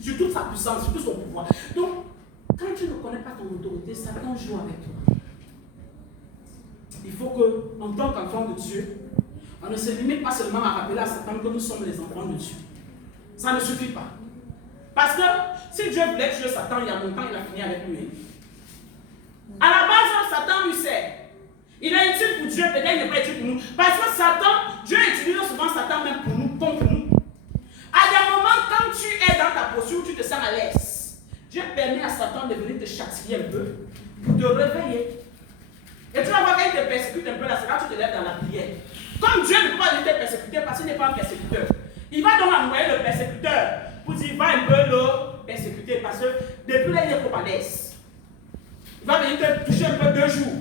sur toute sa puissance, sur tout son pouvoir. Donc, quand tu ne connais pas ton autorité, Satan joue avec toi. Il faut que, en tant qu'enfant de Dieu, on ne se limite pas seulement à rappeler à Satan que nous sommes les enfants de Dieu. Ça ne suffit pas. Parce que si Dieu voulait tuer Satan il y a longtemps, il a fini avec lui. À la base, Satan lui sert. Il est utile pour Dieu, peut-être il n'est pas utile pour nous. Parce que Satan, Dieu utilise souvent Satan même pour nous, contre nous. À des moments, quand tu es dans ta posture, tu te sens à l'aise. Dieu permet à Satan de venir te châtier un peu, pour te réveiller. Et tu vas voir qu'il te persécute un peu là, c'est quand tu te lèves dans la prière. Comme Dieu ne peut pas te persécuter parce qu'il n'est pas un persécuteur. Il va donc envoyer le persécuteur pour dire va un peu le persécuter parce que depuis là il est trop à l'aise. Il va venir te toucher un peu 2 jours.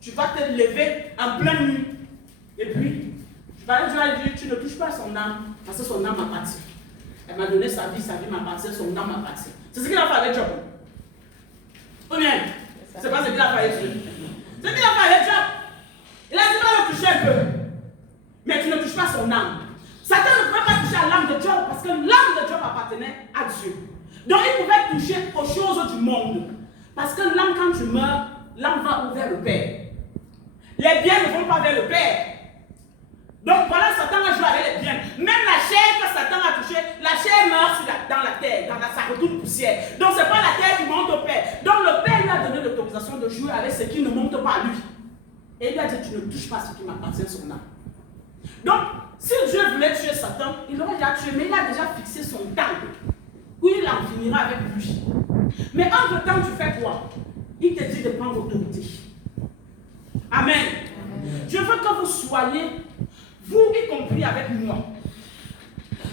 Tu vas te lever en pleine nuit. Et puis, tu vas dire tu ne touches pas son âme parce que son âme appartient. Elle m'a donné sa vie m'appartient, son âme m'appartient. C'est ce qu'il a fait avec Job. Ou bien, c'est pas ce qu'il a fait avec Job. C'est ce qu'il a fait avec Job. Il a dit va le toucher un peu. Mais tu ne touches pas son âme. Satan ne pouvait pas toucher à l'âme de Job parce que l'âme de Job appartenait à Dieu. Donc il pouvait toucher aux choses du monde. Parce que l'âme, quand tu meurs, l'âme va vers le Père. Les biens ne vont pas vers le Père. Donc voilà, Satan a joué avec les biens. Même la chair que Satan a touchée, la chair meurt dans la terre, sa retourne poussière. Donc ce n'est pas la terre qui monte au Père. Donc le Père lui a donné l'autorisation de jouer avec ce qui ne monte pas à lui. Et il lui a dit, tu ne touches pas ce qui m'appartient, son âme. Donc, si Dieu voulait tuer Satan, il l'aurait déjà tué, mais il a déjà fixé son temps où il en finira avec lui. Mais entre-temps, tu fais quoi? Il te dit de prendre l'autorité. Amen. Je veux que vous soyez, vous y compris avec moi,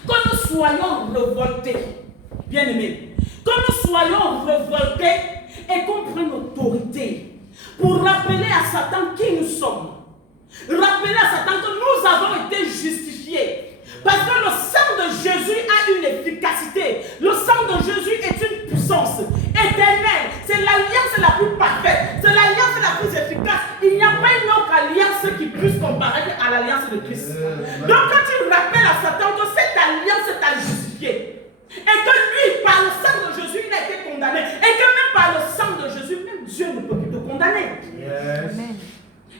que nous soyons révoltés, bien-aimés, que nous soyons révoltés et qu'on prenne l'autorité pour rappeler à Satan qui nous sommes. Rappeler à Satan que nous avons été justifiés. Parce que le sang de Jésus a une efficacité. Le sang de Jésus est une puissance éternelle. C'est l'alliance la plus parfaite. C'est l'alliance la plus efficace. Il n'y a pas une autre alliance qui puisse comparer à l'alliance de Christ. Donc quand tu rappelles à Satan que cette alliance t'a justifié, et que lui, par le sang de Jésus, il a été condamné, et que même par le sang de Jésus, même Dieu ne peut plus te condamner. Amen.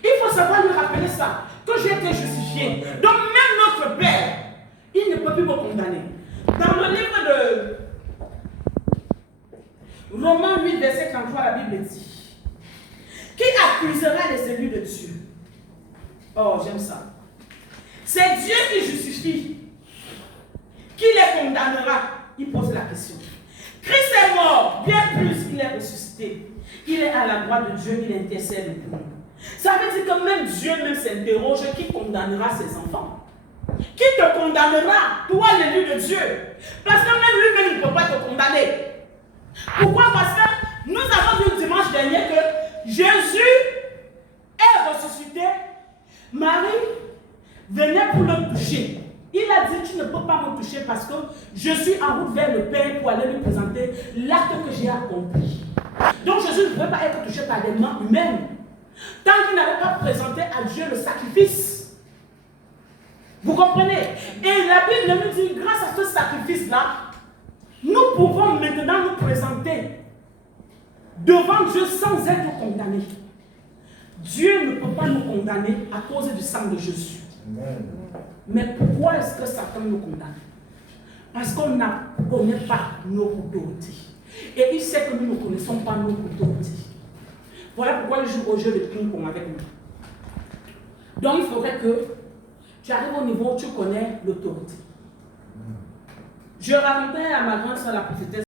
Il faut savoir lui rappeler ça, que j'ai été justifié. Donc même notre Père, il ne peut plus me condamner. Dans le livre de Romains 8, verset 33, la Bible dit, qui accusera les élus de Dieu? Oh, j'aime ça. C'est Dieu qui justifie. Qui les condamnera? Il pose la question. Christ est mort, bien plus, il est ressuscité. Il est à la droite de Dieu, il intercède pour nous. Ça veut dire que même Dieu même s'interroge qui condamnera ses enfants. Qui te condamnera, toi l'élu de Dieu? Parce que même lui-même ne peut pas te condamner. Pourquoi? Parce que nous avons vu dimanche dernier que Jésus est ressuscité. Marie venait pour le toucher. Il a dit, tu ne peux pas me toucher parce que je suis en route vers le Père pour aller lui présenter l'acte que j'ai accompli. Donc Jésus ne pouvait pas être touché par des mains humaines tant qu'il n'avait pas présenté à Dieu le sacrifice. Vous comprenez? Et la Bible nous dit, grâce à ce sacrifice-là, nous pouvons maintenant nous présenter devant Dieu sans être condamnés. Dieu ne peut pas nous condamner à cause du sang de Jésus. Amen. Mais pourquoi est-ce que Satan nous condamne? Parce qu'on ne connaît pas nos autorités. Et il sait que nous ne connaissons pas nos autorités. Voilà pourquoi il joue au jeu de ping-pong avec nous. Donc il faudrait que tu arrives au niveau où tu connais l'autorité. Je racontais à ma grande soeur la prophétesse